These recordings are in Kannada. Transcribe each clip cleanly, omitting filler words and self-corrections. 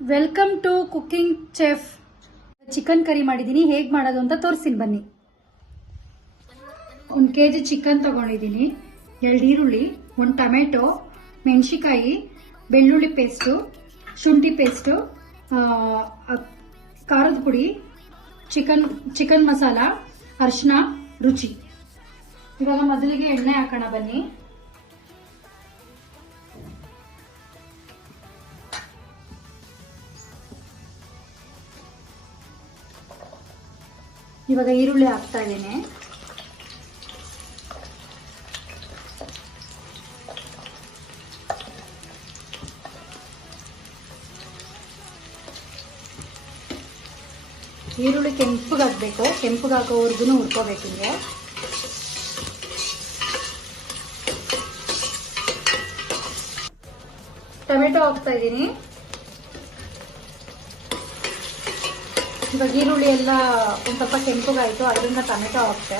Welcome to cooking chef. Chicken curry ಮಾಡಿದ್ದೀನಿ, ಹೇಗೆ ಮಾಡೋದು ಅಂತ ತೋರಿಸ್ತೀನಿ ಬನ್ನಿ. 1 kg ಚಿಕನ್ ತಗೊಂಡಿದ್ದೀನಿ, 2 ಈರುಳ್ಳಿ, 1 ಟೊಮೆಟೊ, ಮೆಣಸಿಕಾಯಿ, ಬೆಳ್ಳುಳ್ಳಿ ಪೇಸ್ಟು, ಶುಂಠಿ ಪೇಸ್ಟು, ಖಾರದ ಪುಡಿ, ಚಿಕನ್ ಮಸಾಲ, ಅರಿಶಿನ, ರುಚಿ. ಇವಾಗ ಮೊದಲಿಗೆ ಎಣ್ಣೆ ಹಾಕೋಣ ಬನ್ನಿ. ಇವಾಗ ಈರುಳ್ಳಿ ಹಾಕ್ತಾ ಇದ್ದೀನಿ. ಈರುಳ್ಳಿ ಕೆಂಪಗಾಗಬೇಕು, ಕೆಂಪಗಾಗೋವರೆಗೂ ಹುರ್ಕೋಬೇಕು. ಹಿಂಗೆ ಟೊಮೆಟೊ ಹಾಕ್ತಾ ಇದ್ದೀನಿ. ಇವಾಗ ಈರುಳ್ಳಿ ಎಲ್ಲ ಒಂದು ಸ್ವಲ್ಪ ಕೆಂಪಗಾಯಿತು, ಅದರಿಂದ ಟೊಮೆಟೊ ಹಾಕ್ತೆ.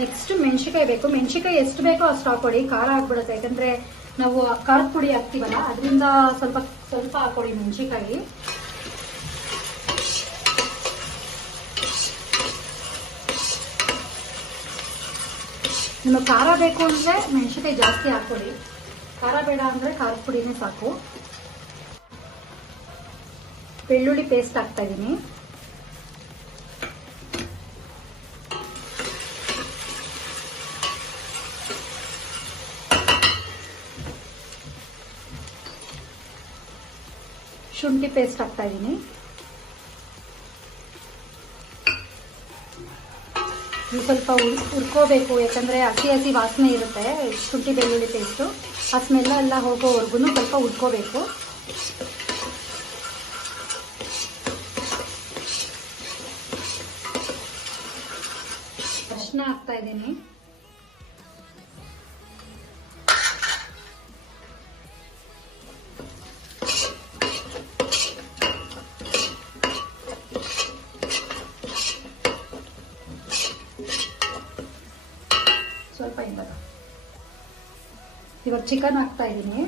ನೆಕ್ಸ್ಟ್ ಮೆಣಸಿಕಾಯಿ ಬೇಕು. ಮೆಣಸಿಕಾಯಿ ಎಷ್ಟು ಬೇಕೋ ಅಷ್ಟು ಹಾಕೊಳ್ಳಿ, ಖಾರ ಆಗ್ಬಿಡುತ್ತೆ. ಯಾಕಂದ್ರೆ ನಾವು ಖಾರದ ಪುಡಿ ಹಾಕ್ತೀವಲ್ಲ, ಅದರಿಂದ ಸ್ವಲ್ಪ ಸ್ವಲ್ಪ ಹಾಕೊಳ್ಳಿ ಮೆಣಸಿಕಾಯಿ. ನಿಮಗೆ ಖಾರ ಬೇಕು ಅಂದ್ರೆ ಮೆಣಸಿಕಾಯಿ ಜಾಸ್ತಿ ಹಾಕೊಳ್ಳಿ, ಖಾರ ಬೇಡ ಅಂದ್ರೆ ಖಾರದ ಪುಡಿನೇ ಸಾಕು. ಬೆಳ್ಳುಳ್ಳಿ ಪೇಸ್ಟ್ ಹಾಕ್ತಾ ಇದ್ದೀನಿ. ಶುಂಠಿ ಪೇಸ್ಟ್ ಹಾಕ್ತಾ ಇದ್ದೀನಿ. ಇದು ಸ್ವಲ್ಪ ಹುರ್ಕೋಬೇಕು, ಯಾಕಂದ್ರೆ ಹಸಿ ವಾಸನೆ ಇರುತ್ತೆ ಶುಂಠಿ ಬೆಳ್ಳುಳ್ಳಿ ಪೇಸ್ಟು. ಆ ಸ್ಮೆಲ್ ಎಲ್ಲ ಹೋಗೋವರೆಗೂ ಸ್ವಲ್ಪ ಹುರ್ಕೋಬೇಕು. ಅರಿಶಿನ ಹಾಕ್ತಾ ಇದ್ದೀನಿ. ಸ್ವಲ್ಪ ಇವಾಗ ಚಿಕನ್ ಹಾಕ್ತಾ ಇದ್ದೀನಿ.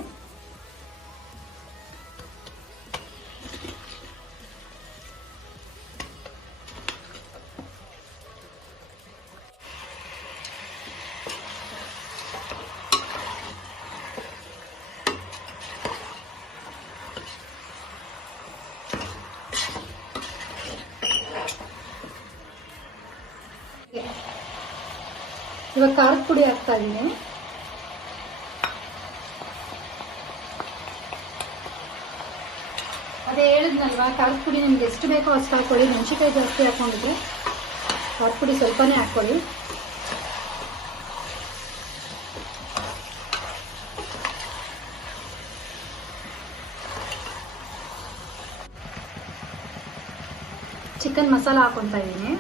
ಇವಾಗ ಖಾರದ ಪುಡಿ ಹಾಕ್ತಾ ಇದ್ದೀನಿ. ಅದೇ ಹೇಳಿದ್ನಲ್ವಾ, ಖಾರದ ಪುಡಿ ನಿಮ್ಗೆ ಎಷ್ಟು ಬೇಕೋ ಅಷ್ಟು ಹಾಕೊಳ್ಳಿ. ಮೆಣಸಿಕಾಯಿ ಜಾಸ್ತಿ ಹಾಕೊಂಡಿದ್ರೆ ಖಾರದ ಪುಡಿ ಸ್ವಲ್ಪನೇ ಹಾಕೊಳ್ಳಿ. ಚಿಕನ್ ಮಸಾಲ ಹಾಕೊತಾ ಇದ್ದೀನಿ.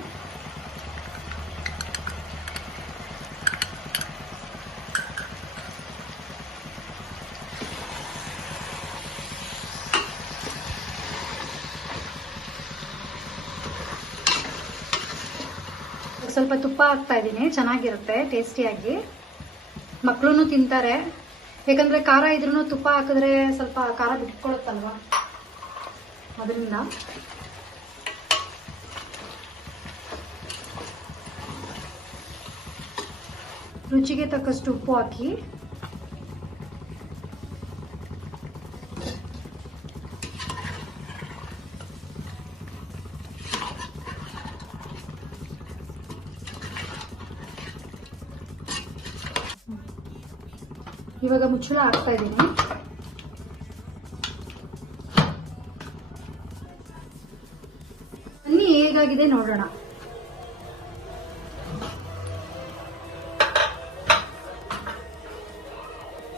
ಸ್ವಲ್ಪ ತುಪ್ಪ ಹಾಕ್ತಾ ಇದ್ದೀನಿ, ಚೆನ್ನಾಗಿರುತ್ತೆ ಟೇಸ್ಟಿಯಾಗಿ. ಮಕ್ಕಳು ತಿಂತಾರೆ, ಯಾಕಂದ್ರೆ ಖಾರ ಇದ್ರೂ ತುಪ್ಪ ಹಾಕಿದ್ರೆ ಸ್ವಲ್ಪ ಖಾರ ಬಿಟ್ಕೊಳುತ್ತಲ್ವಾ, ಅದರಿಂದ. ರುಚಿಗೆ ತಕ್ಕಷ್ಟು ಉಪ್ಪು ಹಾಕಿ. ಇವಾಗ ಮುಚ್ಚಳ ಹಾಕ್ತಾ ಇದ್ದೀನಿ. ಬನ್ನಿ ಹೇಗಾಗಿದೆ ನೋಡೋಣ.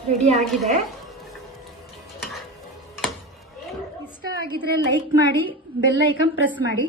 ರೆಡಿ ಆಗಿದೆ. ಇಷ್ಟ ಆಗಿದ್ರೆ ಲೈಕ್ ಮಾಡಿ, ಬೆಲ್ ಐಕಾನ್ ಪ್ರೆಸ್ ಮಾಡಿ.